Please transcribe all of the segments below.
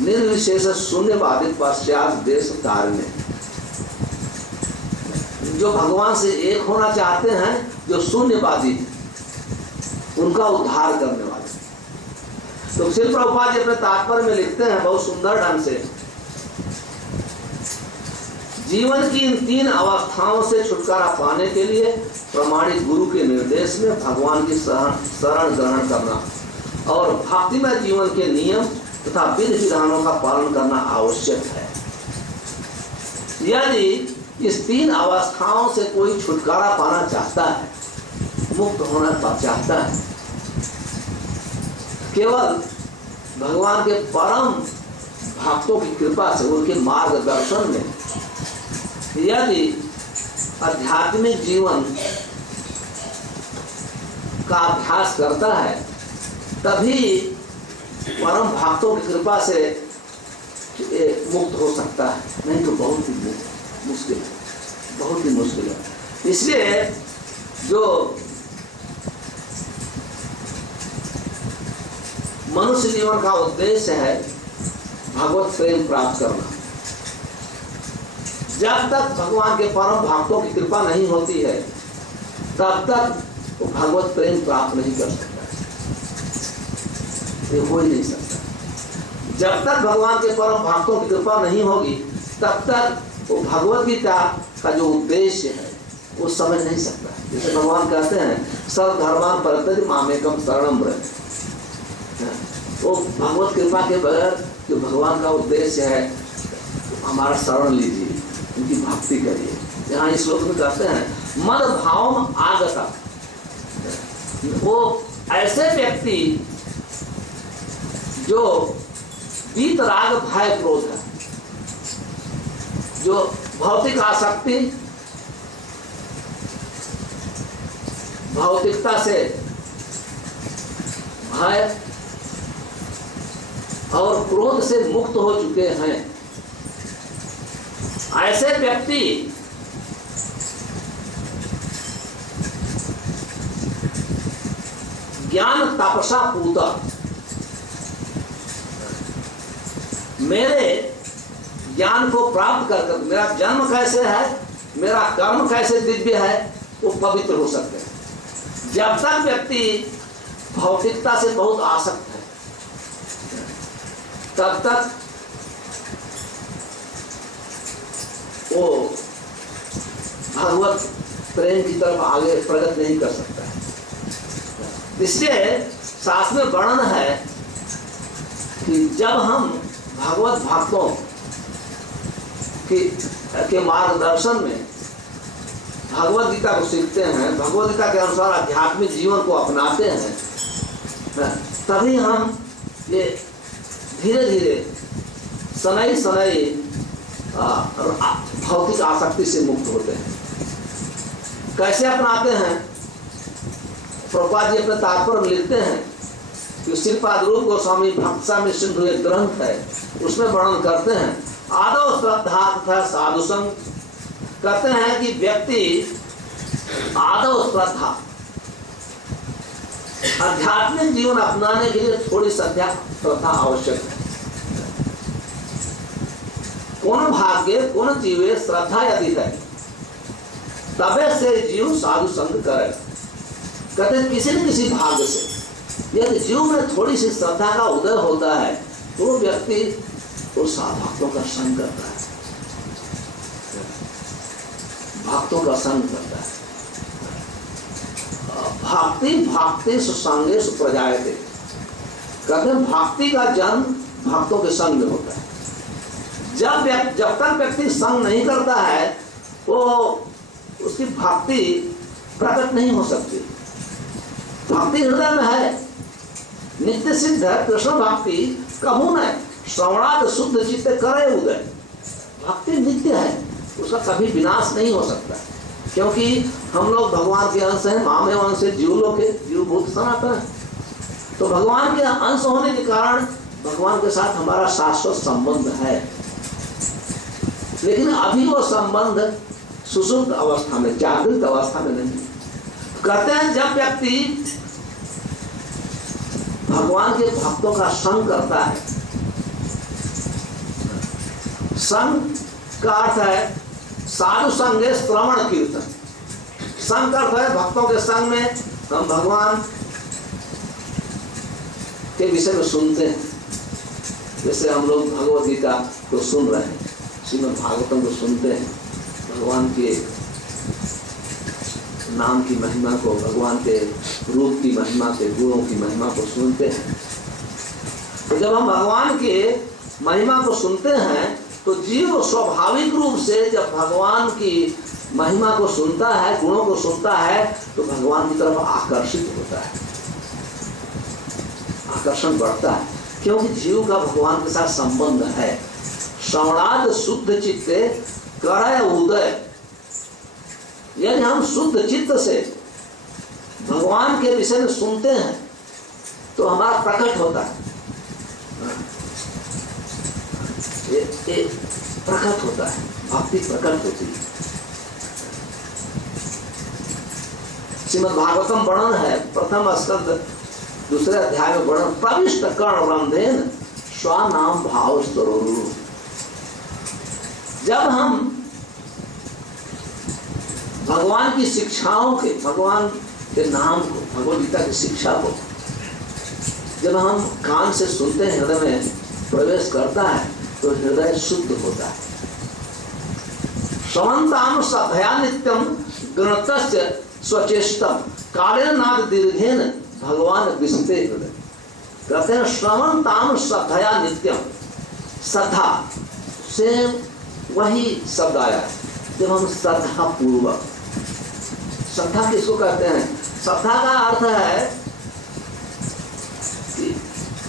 निर्विशेष शून्यवादी पश्चात देश तारने, जो भगवान से एक होना चाहते हैं, जो शून्यवादी उनका उद्धार करने वाले। तो श्री प्रभुपाद जी अपने तात्पर्य में लिखते हैं बहुत सुंदर ढंग से, जीवन की इन 3 अवस्थाओं से छुटकारा पाने के लिए प्रमाणिक गुरु के निर्देश में भगवान की शरण ग्रहण करना और भक्तिमय जीवन के नियम तथा विधि विधानों का पालन करना आवश्यक है। यदि इस 3 अवस्थाओं से कोई छुटकारा पाना चाहता है, मुक्त होना चाहता है, केवल भगवान के परम भक्तों की कृपा से, उनके मार्गदर्शन में यदि आध्यात्मिक जीवन का अभ्यास करता है, तभी परम भक्तों की कृपा से मुक्त हो सकता है, नहीं तो बहुत ही मुश्किल है, बहुत ही मुश्किल है। इसलिए जो मनुष्य जीवन का उद्देश्य है भगवत प्रेम प्राप्त करना, जब तक भगवान के परम भक्तों की कृपा नहीं होती है, तब तक वो भगवत प्रेम प्राप्त नहीं कर सकता, ये हो ही नहीं सकता। जब तक भगवान के परम भक्तों की कृपा नहीं होगी, तब तक वो भगवत गीता का जो उद्देश्य है वो समझ नहीं सकता। जैसे भगवान कहते हैं सर्वधर्मान् परित्यज्य मामेकं शरणं व्रज, वो भगवत कृपा के बगैर जो भगवान का उद्देश्य है, हमारा शरण लीजिए, उनकी भक्ति करिए। यहाँ इस श्लोक में कहते हैं मद भावम आगता, वो ऐसे व्यक्ति जो वीत राग भय क्रोध है, जो भौतिक आसक्ति, भौतिकता से भय और क्रोध से मुक्त हो चुके हैं, ऐसे व्यक्ति ज्ञान तपसा पूता, मेरे ज्ञान को प्राप्त कर, मेरा जन्म कैसे है, मेरा कर्म कैसे दिव्य है, वो पवित्र हो सकते हैं। जब तक व्यक्ति भौतिकता से बहुत आसक्त है, तब तक वो भगवत प्रेम की तरफ आगे प्रगति नहीं कर सकता है। इसलिए शास्त्र में वर्णन है कि जब हम भगवत भक्तों के मार्गदर्शन में भगवत गीता को सीखते हैं, भगवत गीता के अनुसार आध्यात्मिक जीवन को अपनाते हैं, तभी हम ये धीरे धीरे सनई सनई भौतिक आसक्ति से मुक्त होते हैं। कैसे अपनाते हैं? प्रभुपाद जी अपने तात्पर्य में लिखते हैं कि श्रीपाद रूप गोस्वामी भक्तसामी सिंधु एक ग्रंथ है, उसमें वर्णन करते हैं आदौ श्रद्धा तथा साधु संग। कहते हैं कि व्यक्ति आदौ श्रद्धा, आध्यात्मिक जीवन अपनाने के लिए थोड़ी श्रद्धा आवश्यक है। कौन भाग्य कौन जीवे श्रद्धा यदि है, तबे से जीव साधु संग करे। कहते हैं किसी न किसी भाग्य से यदि जीव में थोड़ी सी श्रद्धा का उदय होता है, तो वो व्यक्ति उस भक्तों का संग करता है, भक्तों का संग करता है। भक्ति भक्ति सुसंगे सुप्रजायते। कहते हैं भक्ति का जन्म भक्तों के संग में होता है। जब तक व्यक्ति संग नहीं करता है, वो उसकी भक्ति प्रकट नहीं हो सकती। भक्ति हृदय में है, नित्य सिद्ध है। कृष्ण भक्ति कबू न श्रवणात् शुद्ध चित्त करे उदय। भक्ति नित्य है, उसका कभी विनाश नहीं हो सकता, क्योंकि हम लोग भगवान के अंश हैं। मामे अंश से जीव लोग के जीव भूत सनातन है। तो भगवान के अंश होने के कारण भगवान के साथ हमारा शाश्वत संबंध है, लेकिन अभी वो संबंध सुषुप्त अवस्था में, जागृत अवस्था में नहीं। कहते हैं जब व्यक्ति भगवान के भक्तों का संग करता है, संग का अर्थ है साधु संगे श्रवण कीर्तन। संग का अर्थ है भक्तों के संग में हम भगवान के विषय में सुनते हैं। जैसे हम लोग भगवद गीता को सुन रहे हैं, श्रीमद् भागवतम को सुनते हैं, भगवान के नाम की महिमा को, भगवान के रूप की महिमा के, गुणों की महिमा को सुनते हैं। तो जब हम भगवान के महिमा को सुनते हैं तो जीव स्वाभाविक रूप से जब भगवान की महिमा को सुनता है, गुणों को सुनता है, तो भगवान की तरफ आकर्षित होता है, आकर्षण बढ़ता है, क्योंकि जीव का भगवान के साथ संबंध है। श्रवणाद शुद्ध चित्ते करय उदय, यानी हम शुद्ध चित्त से भगवान के विषय में सुनते हैं तो हमारा प्रकट होता है, ये प्रकट होता है, भक्ति प्रकट होती है। श्रीमद् भागवतम वर्णन है, प्रथम स्कंद दूसरे अध्याय में वर्णन, प्रविष्ट कर्ण रंधेन स्वानाम भाव स्तरोरु। जब हम भगवान की शिक्षाओं के, भगवान के नाम को, भगवद गीता की शिक्षा को जब हम कान से सुनते हैं, हृदय में प्रवेश करता है तो हृदय शुद्ध होता है। श्रवन्ताम सभया नित्यम गणतस्य स्वचेष्टम कालेन नाद दीर्घेन भगवान विस्ते हृदय। कहते हैं श्रवन्ताम श्रद्धया नित्यम, श्रद्धा से वही शब्द आया है जब हम श्रद्धा पूर्वक, श्रद्धा किसको कहते हैं? श्रद्धा का अर्थ है कि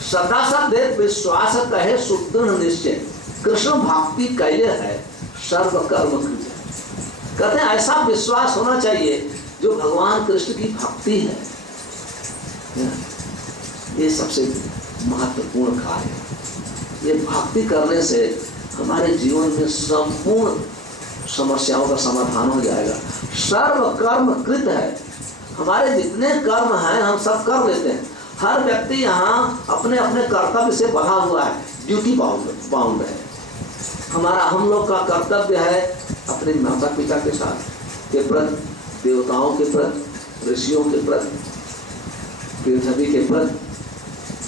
श्रद्धा शब्द विश्वास कहे सुदृढ़ निश्चय, कृष्ण भक्ति कैले है सर्व कर्म कृत। कहते हैं ऐसा विश्वास होना चाहिए जो भगवान कृष्ण की भक्ति है, ये सबसे महत्वपूर्ण कार्य है। ये भक्ति करने से हमारे जीवन में संपूर्ण समस्याओं का समाधान हो जाएगा। सर्व कर्म कृत है, हमारे जितने कर्म हैं हम सब कर लेते हैं। हर व्यक्ति यहाँ अपने अपने कर्तव्य से बंधा हुआ है, ड्यूटी बाउंड है। हम लोग का कर्तव्य है अपने माता पिता के साथ के प्रति, देवताओं के प्रति, ऋषियों के प्रति, पृथ्वी के प्रति,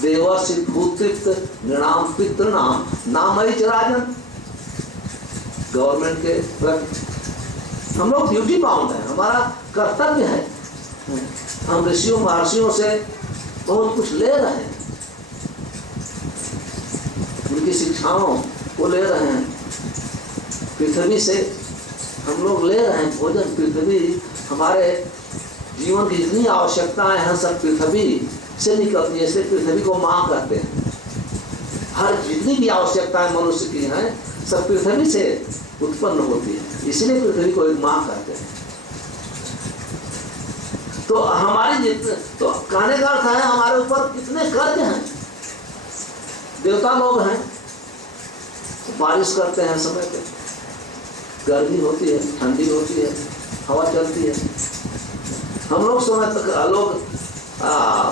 देवर्षि भूतृप्त नृणाम पितृणाम नामैच राजन, गवर्नमेंट के प्रति हम लोग ड्यूटी बाउंड है, हमारा कर्तव्य है। हम ऋषियों महर्षियों से बहुत कुछ ले रहे हैं, उनकी शिक्षाओं को ले रहे हैं, पृथ्वी से हम लोग ले रहे हैं भोजन। पृथ्वी हमारे जीवन की जितनी आवश्यकताएं हैं सब पृथ्वी से निकलती है, इसलिए पृथ्वी को माँ कहते हैं। हर जितनी भी आवश्यकताएं मनुष्य की हैं सब पृथ्वी से उत्पन्न होती है, इसलिए पृथ्वी को एक माँ कहते हैं। तो हमारी तो कहने का अर्थ है हमारे ऊपर कितने कर्ज हैं। देवता लोग हैं, बारिश करते हैं समय पे, गर्मी होती है, ठंडी होती है, हवा चलती है। हम लोग समय तक लोग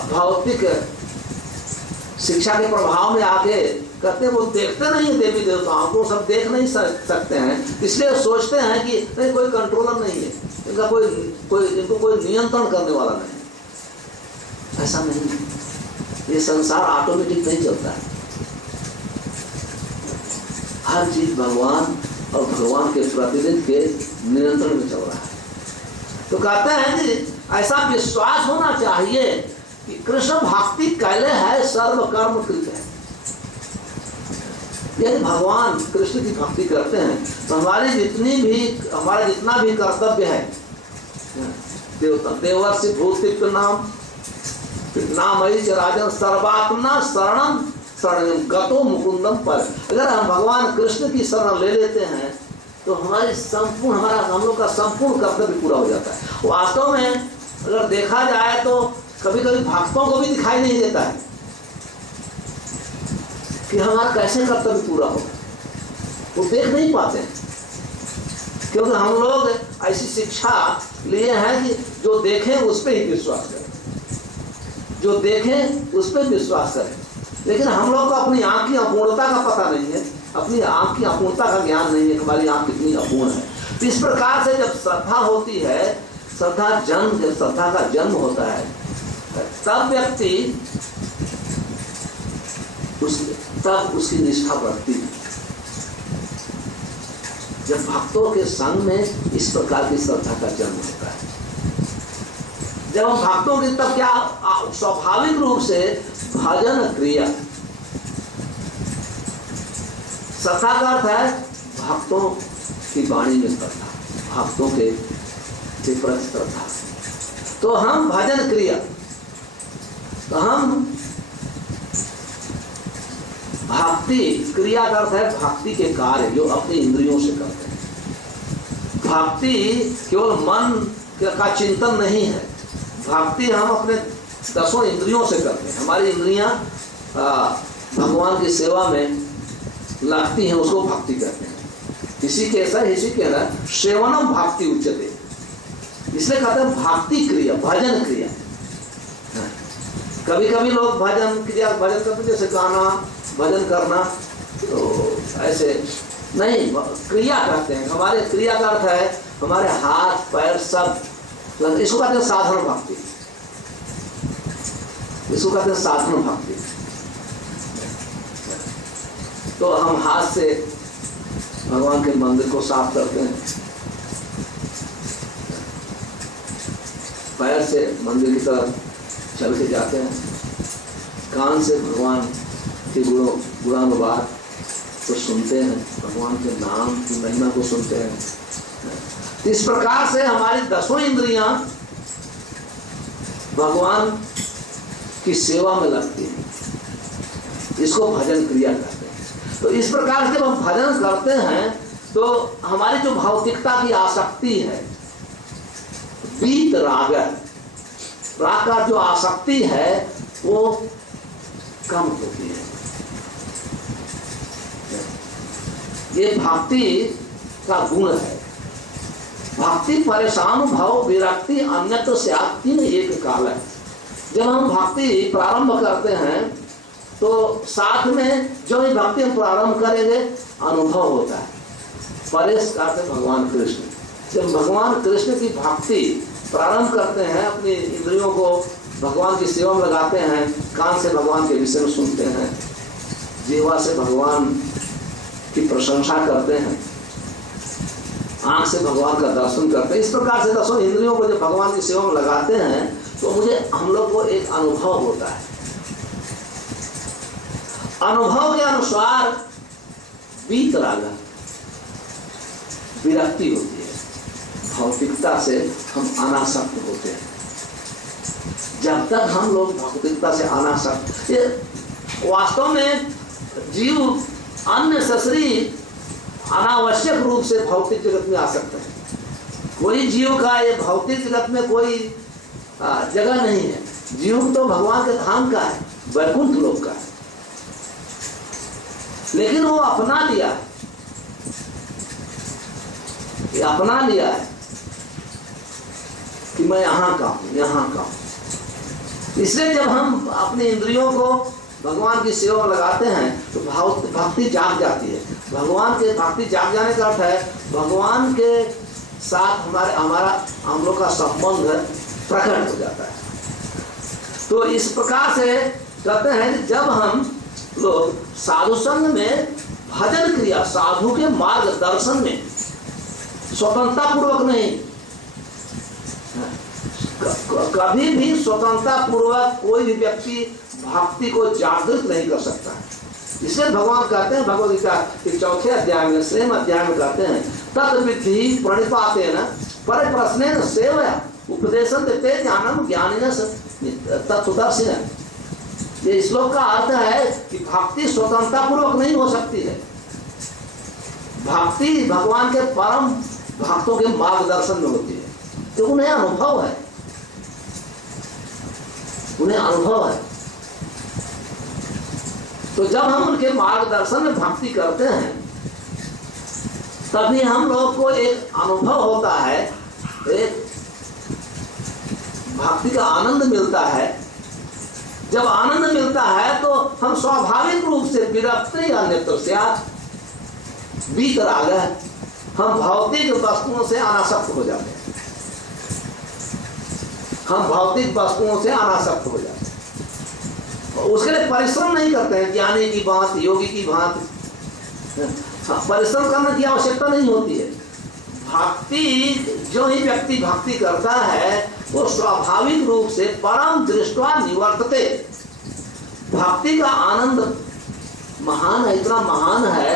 भौतिक शिक्षा के प्रभाव में आके कहते हैं वो देखते नहीं है देवी देवताओं को, सब देख नहीं सकते हैं, इसलिए सोचते हैं कि नहीं कोई कंट्रोलर नहीं है, इनका इनको कोई नियंत्रण करने वाला नहीं। ऐसा नहीं है, ये संसार ऑटोमेटिक नहीं चलता है। हर चीज भगवान और भगवान के प्रतिनिधि के नियंत्रण में चल रहा है। तो कहते हैं कि ऐसा विश्वास होना चाहिए कि कृष्ण भक्ति कैले है सर्व कर्म कृत है। यदि भगवान कृष्ण की भक्ति करते हैं तो हमारा जितना भी कर्तव्य है, देवर्षि भूतृप्त नाम राजन सर्वात्मना शरणम शरणम गतो मुकुंदम पर। अगर हम भगवान कृष्ण की शरण ले लेते हैं तो हम लोग का संपूर्ण कर्तव्य पूरा हो जाता है। वास्तव में अगर देखा जाए तो कभी कभी भक्तों को भी दिखाई नहीं देता है कि हमारा कैसे कर्तव्य पूरा होगा, वो देख नहीं पाते हैं, क्योंकि हम लोग ऐसी शिक्षा लिए हैं कि जो देखें उस पर ही विश्वास करें, जो देखें उस पर विश्वास करें। लेकिन हम लोग को अपनी आँख की अपूर्णता का पता नहीं है अपनी आंख की अपूर्णता का ज्ञान नहीं है, हमारी आंख कितनी अपूर्ण है। तो इस प्रकार से जब श्रद्धा होती है, जब श्रद्धा का जन्म होता है, तब व्यक्ति तब उसकी निष्ठा बढ़ती है। जब भक्तों के संग में इस प्रकार की श्रद्धा का जन्म होता है, जब हम भक्तों की, तब क्या स्वाभाविक रूप से भजन क्रिया, श्रद्धा का अर्थ है भक्तों की वाणी में श्रद्धा, भक्तों के प्रति श्रद्धा। तो हम भजन क्रिया, तो हम भक्ति क्रिया का अर्थ है भक्ति के कार्य जो अपनी इंद्रियों से करते हैं। भक्ति केवल मन का चिंतन नहीं है, भक्ति हम अपने 10 इंद्रियों से करते हैं। हमारी इंद्रियां भगवान की सेवा में लगती हैं, उसको भक्ति कहते हैं। इसी के ना सेवनम भक्ति उच्यते, इसलिए कहते हैं भक्ति क्रिया, भजन क्रिया। कभी कभी लोग भजन क्रिया, भजन करते जैसे गाना, भजन करना, तो ऐसे नहीं, क्रिया करते हैं। हमारे क्रिया का अर्थ है हमारे हाथ पैर सब, इसको कहते हैं साधन भक्ति, इसको कहते हैं साधन भक्ति। तो हम हाथ से भगवान के मंदिर को साफ करते हैं, पैर से मंदिर की तरफ चल के जाते हैं, कान से भगवान के गुणानुवाद को सुनते हैं, भगवान के नाम की महिमा को सुनते हैं। इस प्रकार से हमारी 10 इंद्रियां भगवान की सेवा में लगती हैं, इसको भजन क्रिया कहते हैं। तो इस प्रकार से जब हम भजन करते हैं तो हमारी जो भौतिकता की आसक्ति है, बीत राग का जो आसक्ति है वो कम होती है। ये भक्ति का गुण है। भक्ति परेशान भाव विरक्ति अन्यत्र से तीन एक काल है। जब हम भक्ति प्रारंभ करते हैं तो साथ में जो भी भक्ति हम प्रारंभ करेंगे अनुभव होता है। परेश करते भगवान कृष्ण, जब भगवान कृष्ण की भक्ति प्रारंभ करते हैं, अपनी इंद्रियों को भगवान की सेवा में लगाते हैं, कान से भगवान के विषय में सुनते हैं, जीवा से भगवान की प्रशंसा करते हैं, आंख से भगवान का दर्शन करते हैं। इस प्रकार से 10 इंद्रियों को जब भगवान की सेवा में लगाते हैं तो हम लोग को एक अनुभव होता है। अनुभव के अनुसार बीत राग विरक्ति होती है, भौतिकता से हम अनासक्त होते हैं। जब तक हम लोग भौतिकता से अनासक्त, ये वास्तव में जीव अननेसेसरी अनावश्यक रूप से भौतिक जगत में आ सकता है। कोई जीव का ये भौतिक जगत में कोई जगह नहीं है। जीव तो भगवान के धाम का है, वैकुंठ लोक का है, लेकिन वो अपना लिया है, ये अपना लिया है कि मैं यहाँ का हूँ, यहाँ का हूँ। इसलिए जब हम अपनी इंद्रियों को भगवान की सेवा में लगाते हैं तो भक्ति जाग जाती है। भगवान के भक्ति जाग जाने का अर्थ है भगवान के साथ हम लोग का संबंध प्रकट हो जाता है। तो इस प्रकार से कहते हैं कि जब हम लोग साधु संग में भजन क्रिया, साधु के मार्गदर्शन में स्वतंत्रता पूर्वक नहीं, कभी भी स्वतंत्रता पूर्वक कोई भी व्यक्ति भक्ति को जागृत नहीं कर सकता है। इसलिए भगवान कहते हैं भगवद गीता के 4 अध्याय में, 6 अध्याय में कहते हैं तद्विधि प्रणिपातेन पर प्रश्नेन सेवया उपदेशं देते ज्ञानम ज्ञानिन तत्सुदर्शिन। ये श्लोक का अर्थ है कि भक्ति स्वतंत्रता पूर्वक नहीं हो सकती है। भक्ति भगवान के परम भक्तों के मार्गदर्शन में होती है, तो उन्हें अनुभव है, उन्हें अनुभव है। तो जब हम उनके मार्गदर्शन में भक्ति करते हैं तभी हम लोग को एक अनुभव होता है, एक भक्ति का आनंद मिलता है। जब आनंद मिलता है तो हम स्वाभाविक रूप से विरक्ति या नेत्र से बीत राग है, हम भौतिक वस्तुओं से अनासक्त हो जाते हैं, हम भौतिक वस्तुओं से अनासक्त हो जाते हैं। उसके लिए परिश्रम नहीं करते हैं, ज्ञानी की बात, योगी की बात परिश्रम करने की आवश्यकता नहीं होती है। भक्ति, जो ही व्यक्ति भक्ति करता है वो स्वाभाविक रूप से परम दृष्टवा निवर्तते। भक्ति का आनंद महान है, इतना महान है,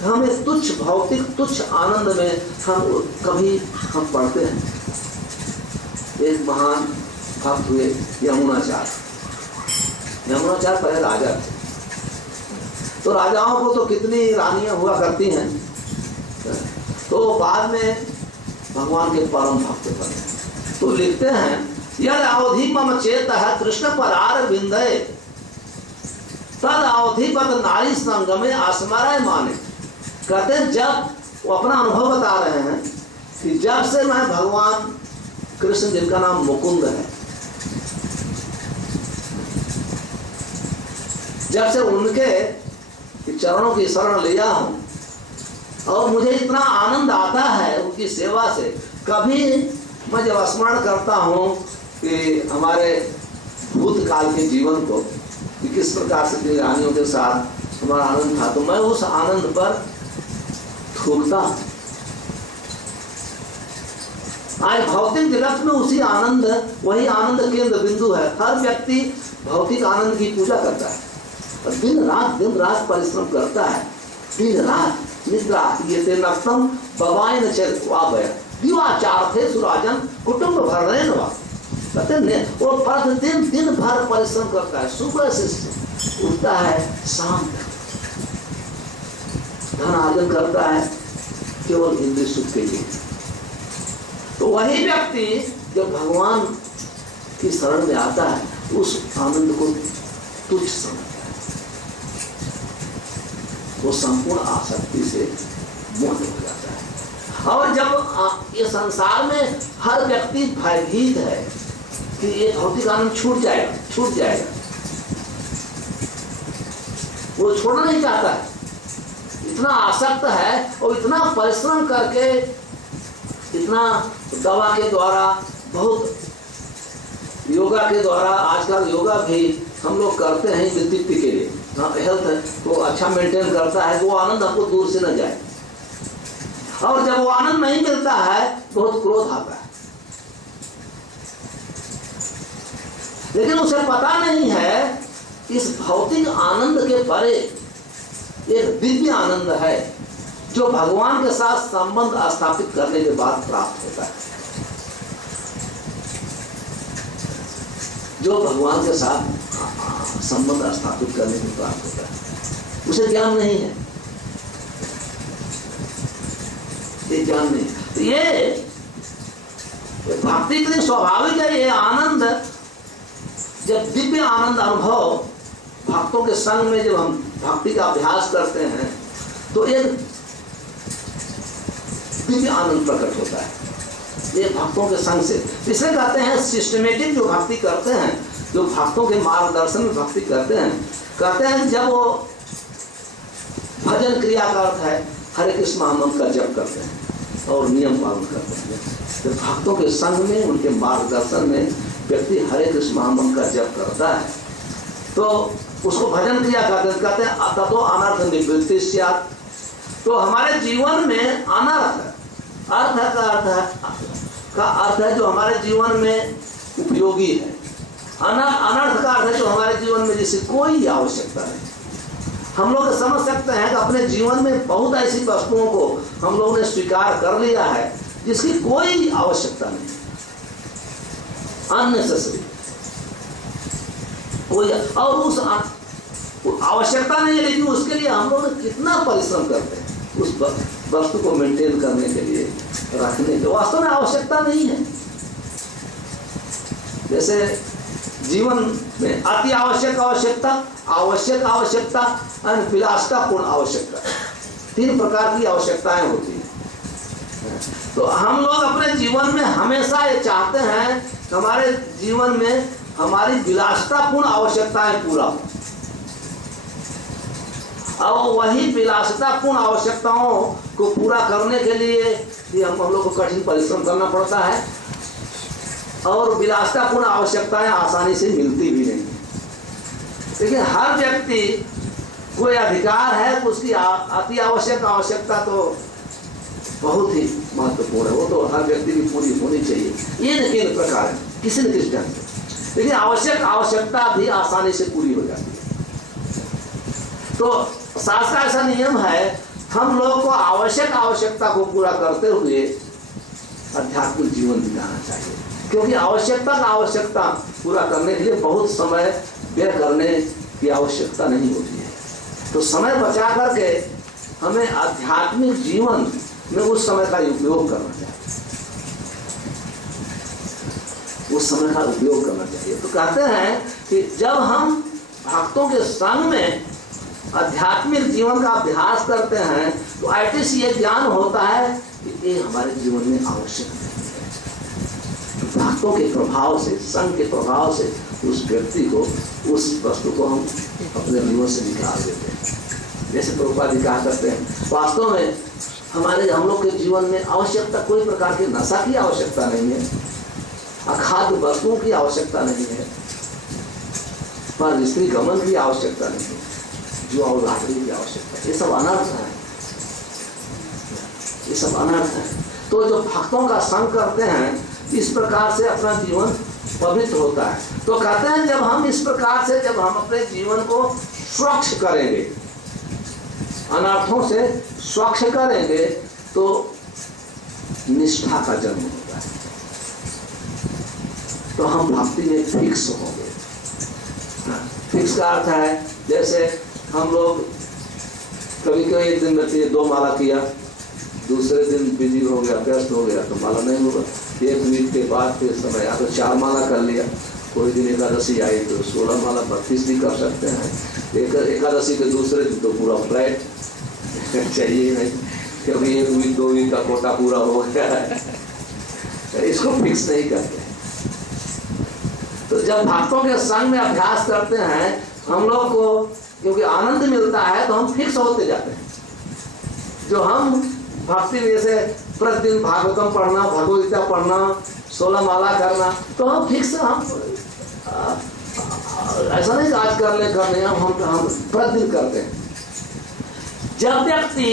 हमें तुच्छ भौतिक तुच्छ आनंद में हम पढ़ते हैं। एक महान भक्त हुए यमुनाचार्य पहले राजा थे, तो राजाओं को तो कितनी रानियां हुआ करती हैं, तो बाद में भगवान के परम भक्त बने। तो लिखते हैं यद अवधि मम चेत है कृष्ण परार विंदय तद अवधिपद नारी संगमे अस्मराय माने। कहते हैं जब वो अपना अनुभव बता रहे हैं कि जब से मैं भगवान कृष्ण, जिनका नाम मुकुंद है, जब से उनके चरणों की शरण लिया हूं और मुझे इतना आनंद आता है उनकी सेवा से, कभी मैं जब स्मरण करता हूं कि हमारे भूतकाल के जीवन को कि किस प्रकार से रानियों के साथ हमारा आनंद था, तो मैं उस आनंद पर थूकता। आज भौतिक जगत में उसी आनंद, वही आनंद केंद्र बिंदु है। हर व्यक्ति भौतिक आनंद की पूजा करता है और दिन रात परिश्रम करता है, दिन रात निद्रा ये नक्तम बवाय न चल दिवाचार थे सुराजन कुटुंब भरने न कहते हैं वो प्रतिदिन दिन भर परिश्रम करता है, सुबह से उठता है शाम तक धन अर्जन करता है केवल इंद्रिय सुख के लिए। तो वही व्यक्ति जब भगवान की शरण में आता है उस आनंद को तुच्छ समझता है, वो संपूर्ण आसक्ति से मुक्त हो जाता है। और जब ये संसार में हर व्यक्ति भयभीत है कि ये भौतिक आनंद छूट जाएगा, वो छोड़ना नहीं चाहता है, इतना आसक्त है और इतना परिश्रम करके, इतना दवा के द्वारा, बहुत योगा के द्वारा, आजकल योगा भी हम लोग करते हैं व्यक्ति के लिए, हेल्थ को अच्छा मेंटेन करता है, वो आनंद आपको दूर से न जाए। और जब वो आनंद नहीं मिलता है बहुत क्रोध आता है, लेकिन उसे पता नहीं है इस भौतिक आनंद के परे एक दिव्य आनंद है जो भगवान के साथ संबंध स्थापित करने के बाद प्राप्त होता है, जो भगवान के साथ संबंध स्थापित करने के प्राप्त होता है। उसे ज्ञान नहीं है, ये ज्ञान नहीं है। तो ये भक्ति के लिए स्वाभाविक है। ये आनंद, जब दिव्य आनंद अनुभव भक्तों के संग में जब हम भक्ति का अभ्यास करते हैं तो एक दिव्य आनंद प्रकट होता है, ये भक्तों के संग से। इसलिए कहते हैं सिस्टमेटिक जो भक्ति करते हैं, जो भक्तों के मार्गदर्शन में भक्ति करते हैं, कहते हैं जब वो भजन क्रिया का अर्थ है हरे कृष्ण महामंत्र का जप करते हैं और नियम पालन करते हैं, तो भक्तों के संग में, उनके मार्गदर्शन में व्यक्ति हरे कृष्ण महामंत्र का जप करता है तो उसको भजन क्रिया कहते हैं। ततो अनर्थ निवृत्ति स्यात्। तो हमारे जीवन में अनर्थ का अर्थ है जो हमारे जीवन में उपयोगी है, अनर्थ का अर्थ है जो हमारे जीवन में जिसकी कोई आवश्यकता नहीं। हम लोग समझ सकते हैं कि अपने जीवन में बहुत ऐसी वस्तुओं को हम लोगों ने स्वीकार कर लिया है जिसकी कोई आवश्यकता नहीं, अननेसेसरी कोई, और उस आवश्यकता नहीं है, लेकिन उसके लिए हम लोग कितना परिश्रम करते हैं उस वस्तु को मेंटेन करने के लिए, रखने के, वास्तव में आवश्यकता नहीं है। जैसे जीवन में अति आवश्यक आवश्यकता, आवश्यक आवश्यकता और विलासितापूर्ण आवश्यकता, 3 प्रकार की आवश्यकताएं होती हैं। तो हम लोग अपने जीवन में हमेशा ये चाहते हैं कि हमारे जीवन में हमारी विलासितापूर्ण आवश्यकताएं पूरा हो, और वही विलासितापूर्ण आवश्यकताओं को पूरा करने के लिए भी हम लोग को कठिन परिश्रम करना पड़ता है, और विलासितापूर्ण आवश्यकताएं आसानी से मिलती भी नहीं। लेकिन हर व्यक्ति को अधिकार है कि उसकी अति आवश्यक आवश्यकता तो बहुत ही महत्वपूर्ण है, वो तो हर व्यक्ति की पूरी होनी चाहिए, ये न किन प्रकार है, किसी न किसी ढंग से। लेकिन आवश्यक आवश्यकता भी आसानी से पूरी हो जाती है। तो शास्त्र का ऐसा नियम है, हम लोग को आवश्यक आवश्यकता को पूरा करते हुए आध्यात्मिक जीवन बिताना चाहिए, क्योंकि आवश्यकता का आवश्यकता पूरा करने के लिए बहुत समय व्यय करने की आवश्यकता नहीं होती है। तो समय बचा करके हमें आध्यात्मिक जीवन में उस समय का उपयोग करना चाहिए, उस समय का उपयोग करना चाहिए। तो कहते हैं कि जब हम भक्तों के संग में आध्यात्मिक जीवन का अभ्यास करते हैं तो एटलीस्ट ये ज्ञान होता है कि ये हमारे जीवन में आवश्यक नहीं है। तो भक्तों के प्रभाव से, संग के प्रभाव से उस व्यक्ति को, उस वस्तु को हम अपने जीवन से निकाल देते हैं। जैसे प्रभुपाद जी कहा करते हैं, वास्तव में हम लोग के जीवन में आवश्यकता कोई प्रकार की नशा की आवश्यकता नहीं है, अखाद्य वस्तुओं की आवश्यकता नहीं है, पर स्त्री गमन की आवश्यकता नहीं है, जो और लाटरी की आवश्यकता, ये सब अनर्थ है, ये सब अनर्थ है। तो जो भक्तों का संग करते हैं इस प्रकार से अपना जीवन पवित्र होता है। तो कहते हैं जब हम इस प्रकार से, जब हम अपने जीवन को स्वच्छ करेंगे, अनर्थों से स्वच्छ करेंगे, तो निष्ठा का जन्म होता है, तो हम भक्ति में फिक्स होंगे। फिक्स का अर्थ है जैसे हम लोग कभी कभी एक दिन रहती है 2 माला किया, दूसरे दिन बिजी हो गया, व्यस्त हो गया, तो माला नहीं होगा। 1 वीक के बाद फिर समय आया तो 4 माला कर लिया। कोई दिन एकादशी आई तो 16 माला 32 भी कर सकते हैं। एकादशी के दूसरे दिन तो पूरा फ्लैट चाहिए नहीं, क्योंकि 1 वीक 2 वीक का कोटा पूरा हो गया है। इसको फिक्स नहीं करते। तो जब भक्तों के संग में अभ्यास करते हैं हम लोग को, क्योंकि आनंद मिलता है, तो हम फिक्स होते जाते हैं। जो हम भक्ति जैसे प्रतिदिन भागवतम पढ़ना, भगवद गीता पढ़ना, 16 माला करना, तो हम फिक्स, हम ऐसा नहीं आज कर ले करने, हम प्रतिदिन करते हैं। जब व्यक्ति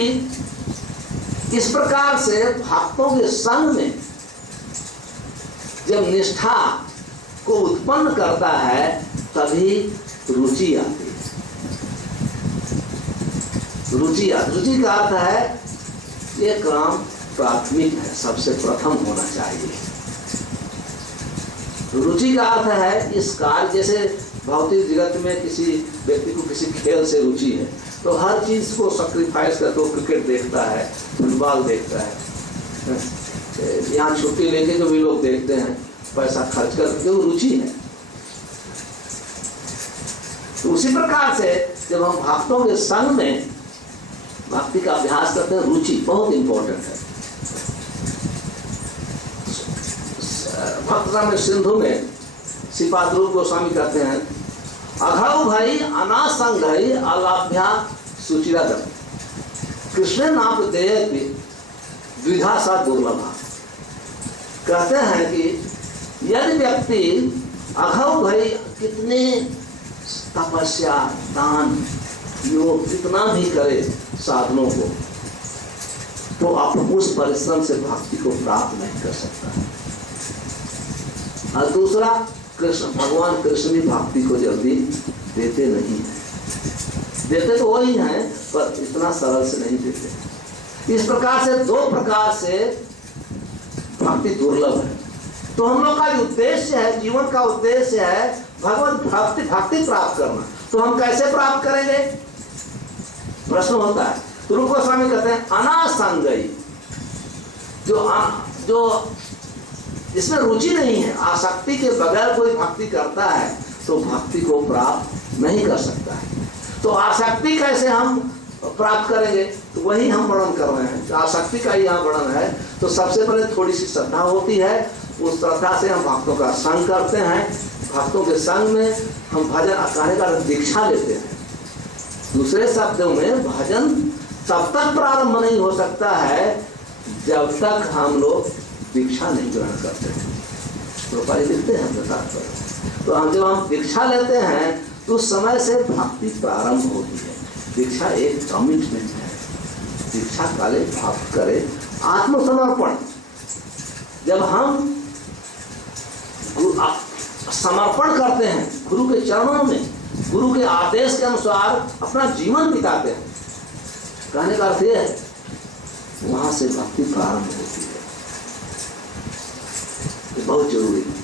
इस प्रकार से भक्तों के संग में जब निष्ठा को उत्पन्न करता है तभी रुचि आती है। रुचि का अर्थ है ये काम प्राथमिक है, सबसे प्रथम होना चाहिए। रुचि का अर्थ है इस कार्य, जैसे भौतिक जगत में किसी व्यक्ति को किसी खेल से रुचि है तो हर चीज को सैक्रिफाइस करते, वो क्रिकेट देखता है, फुटबॉल देखता है, यहाँ छुट्टी लेके जो भी लोग देखते हैं, पैसा खर्च करके, वो रुचि है। तो उसी प्रकार से जब हम भक्तों के संग में भक्ति का अभ्यास करते हैं, रुचि बहुत इंपॉर्टेंट है। भक्त राम सिंधु में श्रीपाद रूप गोस्वामी कहते हैं, अघौ भई अनासंग अलाभ्या सुचिरा दत्त कृष्ण नाम देय द्विधा सा दुर्लभा। कहते हैं कि यदि व्यक्ति अघौ भई कितने तपस्या, दान, योग कितना भी करे साधनों को, तो आप उस परिश्रम से भक्ति को प्राप्त नहीं कर सकता है। और दूसरा, कृष्ण भगवान कृष्ण भी भक्ति को जल्दी देते नहीं है। देते तो वही हैं, पर इतना सरल से नहीं देते। इस प्रकार से 2 प्रकार से भक्ति दुर्लभ है। तो हम लोग का जो उद्देश्य है, जीवन का उद्देश्य है भगवत भक्ति प्राप्त करना। तो हम कैसे प्राप्त करेंगे, प्रश्न होता है। तो रूप गोस्वामी कहते हैं अनासंगई, जो इसमें रुचि नहीं है, आसक्ति के बगैर कोई भक्ति करता है तो भक्ति को प्राप्त नहीं कर सकता है। तो आसक्ति कैसे हम प्राप्त करेंगे, तो वही हम वर्णन कर रहे हैं। तो आसक्ति का यहाँ वर्णन है। तो सबसे पहले थोड़ी सी श्रद्धा होती है, उस श्रद्धा से हम भक्तों का संग करते हैं। भक्तों के संग में हम भजन कहने का दीक्षा लेते हैं। दूसरे शब्दों में भजन तब तक प्रारंभ नहीं हो सकता है जब तक हम लोग दीक्षा नहीं ग्रहण करते हैं। तो लिखते हैं प्रताप पर, तो हम जब हम दीक्षा लेते हैं तो उस समय से भक्ति प्रारंभ होती है। दीक्षा एक कमिटमेंट है। दीक्षा काले भक्त करे आत्मसमर्पण। जब हम समर्पण करते हैं गुरु के चरणों में, गुरु के आदेश के अनुसार अपना जीवन बिताते हैं, कहने का अर्थ यह है वहां से भक्ति प्रारंभ होती है। ये बहुत जरूरी है।